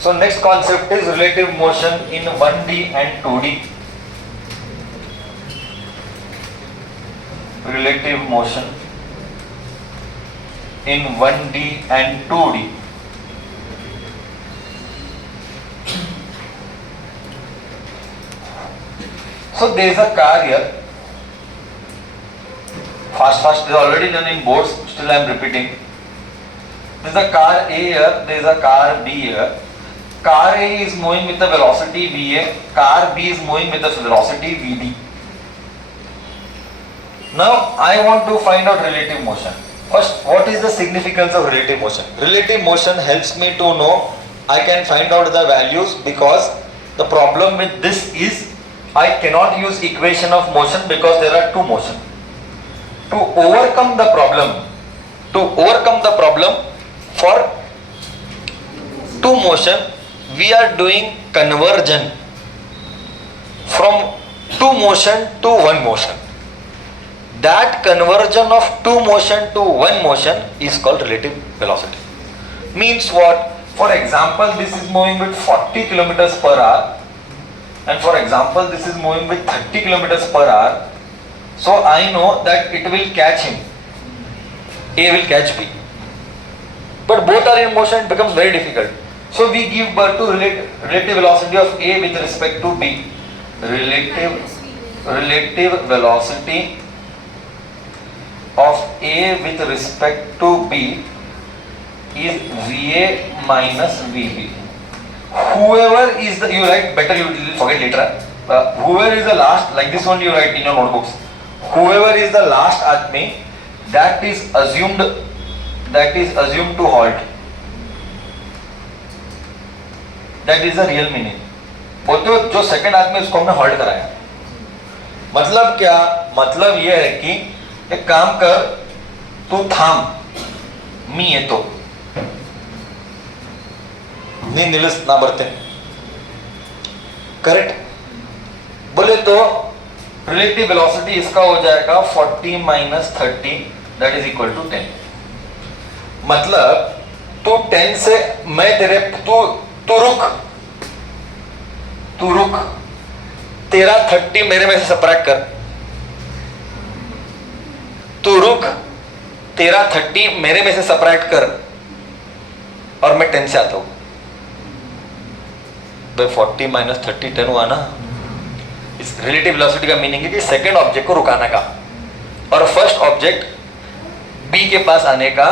So next concept is relative motion in 1D and 2D. Relative motion in 1D and 2D. So there is a car here. Fast is already done in boards, still I am repeating. There is a car A here, there is a car B here. Car A is moving with the velocity Va, car B is moving with the velocity Vd. Now I want to find out relative motion. First, what is the significance of relative motion? Relative motion helps me to know, I can find out the values, because the problem with this is I cannot use equation of motion because there are two motion. To overcome the problem for two motion, we are doing conversion from two motion to one motion. That conversion of two motion to one motion is called relative velocity. Means what? For example, this is moving with 40 kilometers per hour, and for example, this is moving with 30 kilometers per hour. So I know that it will catch him. A will catch B. But both are in motion, it becomes very difficult. So we give birth to relative velocity of A with respect to B. Relative velocity of A with respect to B is Va minus Vb. Whoever is the, you write better, you will forget later. Whoever is the last, like this one you write in your notebooks. Whoever is the last admi, that is assumed to halt. That is the real meaning. बोलते हो जो second आदमी उसको हमने halt कराया. मतलब क्या? मतलब ये है कि एक काम कर, तू थांब, मी येतो. नी निलस ना भरते. करेक्ट? बोले तो रिलेटिव वेलोसिटी इसका हो जाएगा 40 minus 30, that is equal to 10. मतलब तू 10 से मैं तेरे तू रुक तेरा 30 मेरे में से सबट्रैक्ट कर. तू रुक तेरा 30 मेरे में से सबट्रैक्ट कर और मैं 10 से आता हूं. 40 minus 30 10 हुआ ना. इस रिलेटिव वेलोसिटी का मीनिंग है कि सेकंड ऑब्जेक्ट को रुकाने का और फर्स्ट ऑब्जेक्ट बी के पास आने का.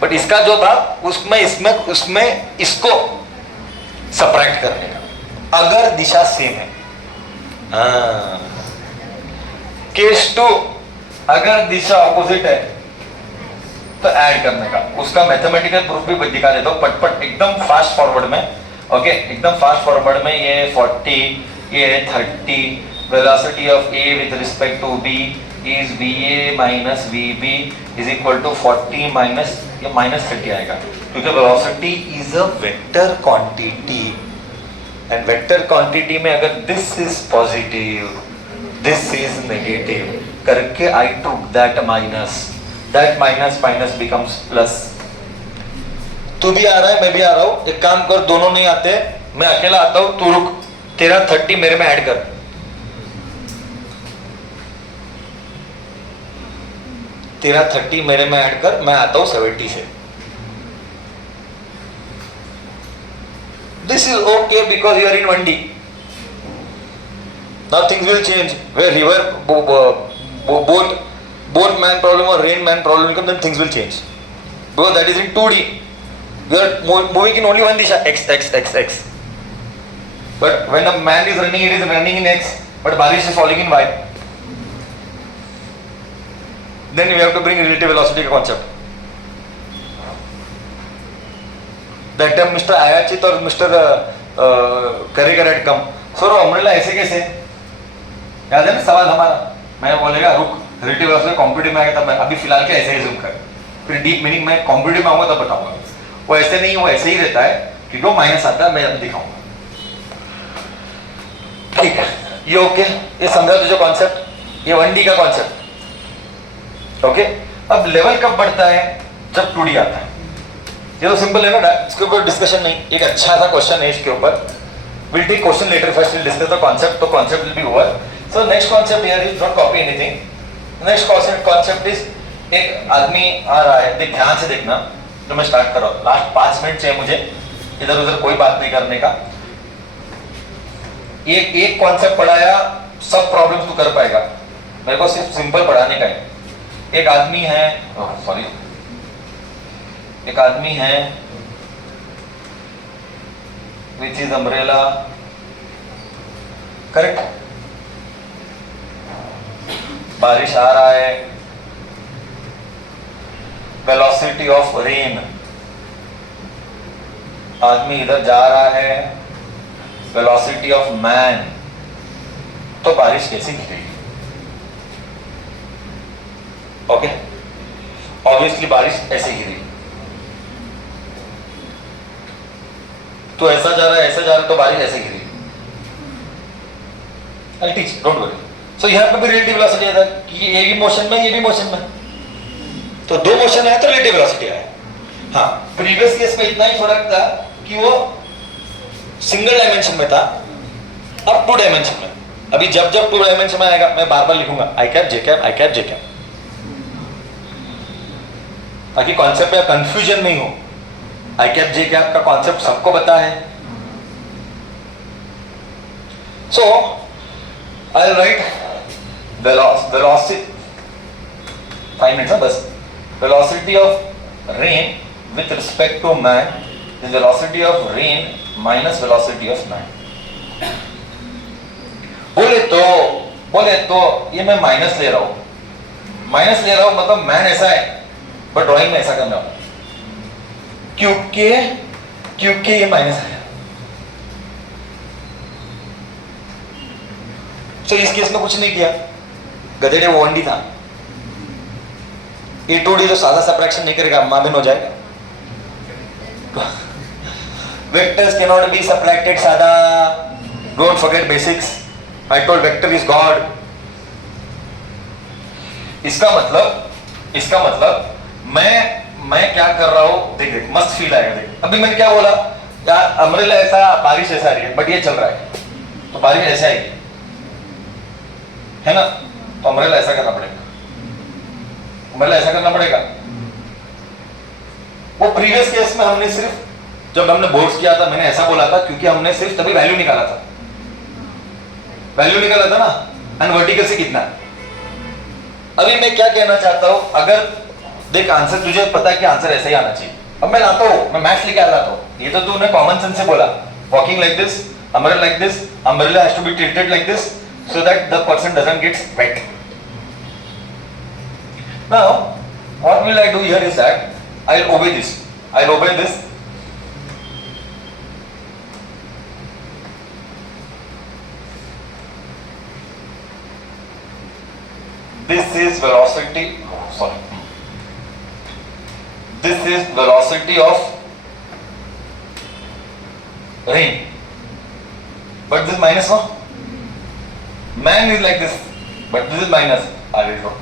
बट इसका जो था उसमें इसको सबट्रैक्ट करने का, अगर दिशा सेम है. केस 2, अगर दिशा ऑपोजिट है तो ऐड करने का. उसका मैथमेटिकल प्रूफ भी दिखा देता हूं पटपट एकदम फास्ट फॉरवर्ड में. ओके, एकदम फास्ट फॉरवर्ड में. ये 40, ये 30. Velocity of A with respect to B is Va minus Vb is equal to 40 minus, ये minus 30 आएगा क्योंकि velocity is a vector quantity, and vector quantity में अगर this is positive, this is negative करके I took that minus becomes plus. तू भी आ रहा है, मैं भी आ रहा हूँ. एक काम कर, दोनों नहीं आते, मैं अकेला आता हूँ, तू रुक, तेरा 30 मेरे में ऐड कर. तेरा 30 मेरे में ऐड कर, मैं आता हूं 70 से. This is okay because you are in 1D. Now things will change. Where river, boat man problem or rain man problem come, then things will change. Because that is in 2D. We are moving in only one disha, x. But when a man is running, it is running in x. But Barish is falling in y. Then we have to bring relative velocity concept. That time Mr. Ayachit और Mr. Karikar had come. Sir umbrella ऐसे कैसे? याद है ना सवाल हमारा? मैं बोलेगा रुक, रिलेटिव वेलोसिटी कॉम्पिटिटिव में आएगा तब मैं, अभी फिलहाल क्या ऐसे ही ज़ूम कर. फिर डीप मीनिंग में कॉम्पिटिटिव में आऊँगा तब बताऊँगा. वो ऐसे नहीं, वो ऐसे ही रहता है कि जो माइनस आता है मैं अब दिखाऊँगा. ठीक है, ये ओके, ये समझा तुझे कॉन्सेप्ट. ये 1D का कॉन्सेप्ट. ओके, अब लेवल कब बढ़ता है? जब 2D आता है. ये तो सिंपल है ना, इसके ऊपर डिस्कशन नहीं, एक अच्छा सा क्वेश्चन है इसके ऊपर. We'll take question later. First we'll discuss the concept. The concept will be over. So next concept here is don't copy anything. Next concept is एक आदमी आ रहा है, देख ध्यान से देखना. तो मैं स्टार्ट कर रहा हूँ. लास्ट 5 मिनट चाहिए मुझे, इधर उधर कोई बात नहीं करने का. ये एक कॉन्सेप्ट पढ़ाया, सब प्रॉब्लम्स तू कर पाएगा. मेरे को सिर्फ सिंपल पढ़ाने का है. एक आदमी है, सॉरी, एक आदमी है which is umbrella, करेक्ट. बारिश आ रहा है, वेलोसिटी ऑफ रेन, आदमी इधर जा रहा है, वेलोसिटी ऑफ मैन. तो बारिश कैसे गिरेगी? ओके, ऑब्वियसली बारिश ऐसे गिरेगी. तो ऐसा जा रहा है, ऐसा जा रहा है, तो बारिश ऐसे गिरेगी. I'll teach, don't worry. So यहाँ पे भी relative velocity आता है कि ये भी मोशन में, ये भी मोशन में. तो दो मोशन है तो relative velocity आया. हाँ, प्रीवियस केस में इतना ही फर्क था कि वो सिंगल डायमेंशन में था, अब 2 डायमेंशन में. अभी जब जब 2 डायमेंशन में आएगा मैं बार बार लिखूंगा I cap J cap, I cap J cap, ताकि कॉन्सेप्ट में कंफ्यूजन नहीं हो. आई कैप जे कैप का कॉन्सेप्ट सबको पता है. So I will write velocity, 5 minutes बस. Velocity of rain with respect to man is velocity of rain minus velocity of man. बोले तो ये मैं माइनस ले रहा हूं, मतलब मैन ऐसा है, बट ड्राइंग में ऐसा करना होगा क्योंकि ये माइनस है. तो इस केस में कुछ नहीं किया, गधेड़े वो 1D था. ये 2D तो सादा सब्ट्रैक्शन नहीं करेगा, माबिन हो जाएगा. Vectors can not be subtracted सादा. Don't forget basics. I told vector is God. इसका मतलब मैं क्या कर रहा हूं, देख मस्त फील आएगा. देख अभी मैंने क्या बोला यार, अम्ब्रेला ऐसा, बारिश ऐसा आ रही है, बट ये चल रहा है तो बारिश ऐसे आएगी, है ना. तो अम्ब्रेला ऐसा करना पड़ेगा. वो प्रीवियस केस में हमने सिर्फ जब हमने बोर्ड्स किया था, मैंने ऐसा बोला था क्योंकि हमने सिर्फ तभी वैल्यू निकाला था ना. एंड वर्टिकल से कितना. अभी मैं क्या कहना चाहता हूं, अगर देख आंसर तुझे पता है कि आंसर ऐसे ही आना चाहिए. अब मैं लाता हूं, मैं मैथ्स लेके आ जाता हूं. ये तो तूने कॉमन सेंस से बोला, walking like this, umbrella like this, umbrella has to be tilted like this so that the person doesn't get wet. Now what will I do here is that I'll obey this. This is velocity of rain, but this minus, no? Man is like this, but this is minus. I will draw.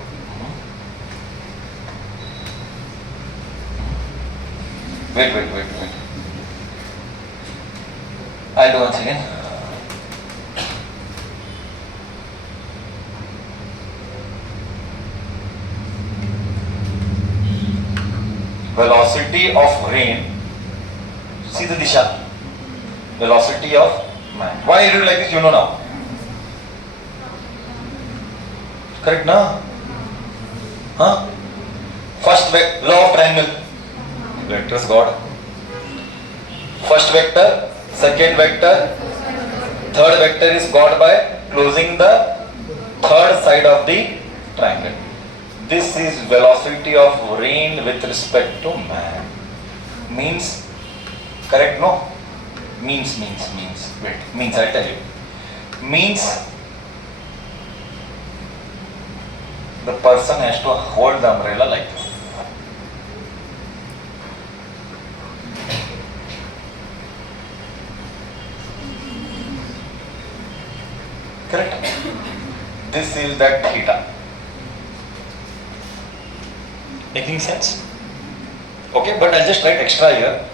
Wait. I'll do once again. Velocity of rain. See the disha. Velocity of man. Why I do like this? You know now. Correct ना? हाँ? First law of triangle. Vectors God. First vector, second vector, third vector is got by closing the third side of the triangle. This is velocity of rain with respect to man. Means, correct no? Means. Wait, means I'll tell you. Means the person has to hold the umbrella like this. Correct? This is that theta. Making sense? Okay, but I'll just write extra here.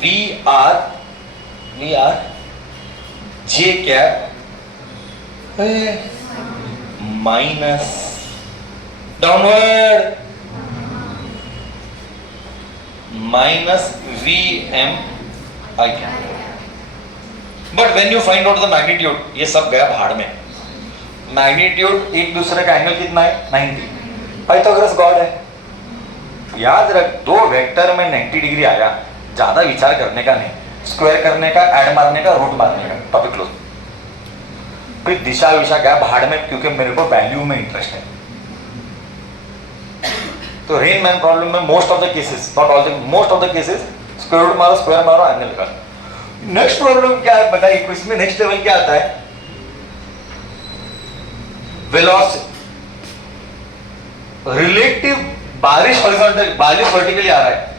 We are j cap minus downward minus Vm I cap. But when you find out the magnitude, ये सब गया भाड़ में. Magnitude एक दूसरे का angle कितना है 90. पाइथागोरस गॉड है. याद रख, दो वेक्टर में 90 डिग्री आया, ज्यादा विचार करने का नहीं, स्क्वायर करने का, ऐड मारने का, रूट मारने का, टॉपिक क्लोज. फिर दिशा विशा गया भाड़ में, क्योंकि मेरे को वैल्यू में इंटरेस्ट है. तो रेन मैन प्रॉब्लम में most of the cases, not all the, most of the cases square root मारो, स्क्वायर मारो, एंगल निकालो. नेक्स्ट प्रॉब्लम क्या है बताइए, इसमें नेक्स्ट लेवल क्या आता है? वेलोसिटी. रिलेटिव बारिश हॉरिजॉन्टल, बारिश वर्टिकली आ रहा है,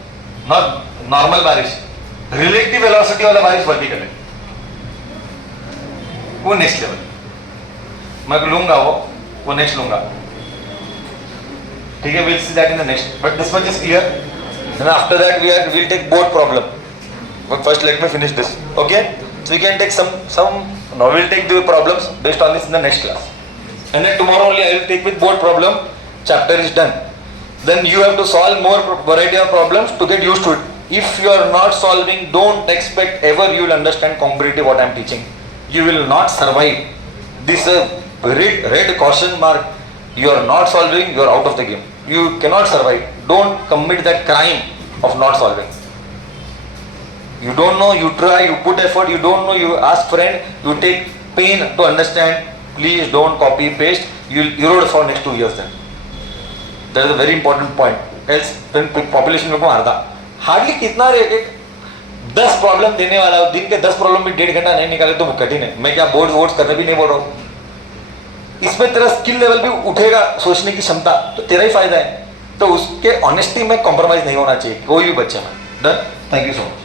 नॉट नॉर्मल बारिश. रिलेटिव वेलोसिटी वाला बारिश वर्टिकल है, वो नेक्स्ट लेवल. मैं लूंगा वो नेक्स्ट लूंगा. ठीक है, we'll see that in the next. But this much is clear. And after that we'll take board problem. But first let me finish this. Okay? So we can take some. Now we'll take the problems based on this in the next class. And then tomorrow only I will take with board problem. Chapter is done. Then you have to solve more variety of problems to get used to it. If you are not solving, don't expect ever you will understand comparative what I am teaching. You will not survive. This red caution mark. You are not solving, you are out of the game. You cannot survive. Don't commit that crime of not solving. You don't know, you try, you put effort, you don't know, you ask friend, you take pain to understand. Please don't copy paste. You will erode for next 2 years then. That is a very important point. Else then population में को मारता. Hardly कितना रे 10 problem देने वाला हो, दिन के 10 प्रॉब्लम में 1.5 घंटा नहीं निकाले तो कठिन है. मैं क्या बोर्ड्स करने भी नहीं बोल रहा हूँ. इसमें तेरा स्किल लेवल भी उठेगा, सोचने की क्षमता, तो तेरा ही फायदा है. तो उसके ऑनेस्टी में कॉम्प्रोमाइज नहीं होना चाहिए कोई भी बच्चे में. Done. Thank you so much.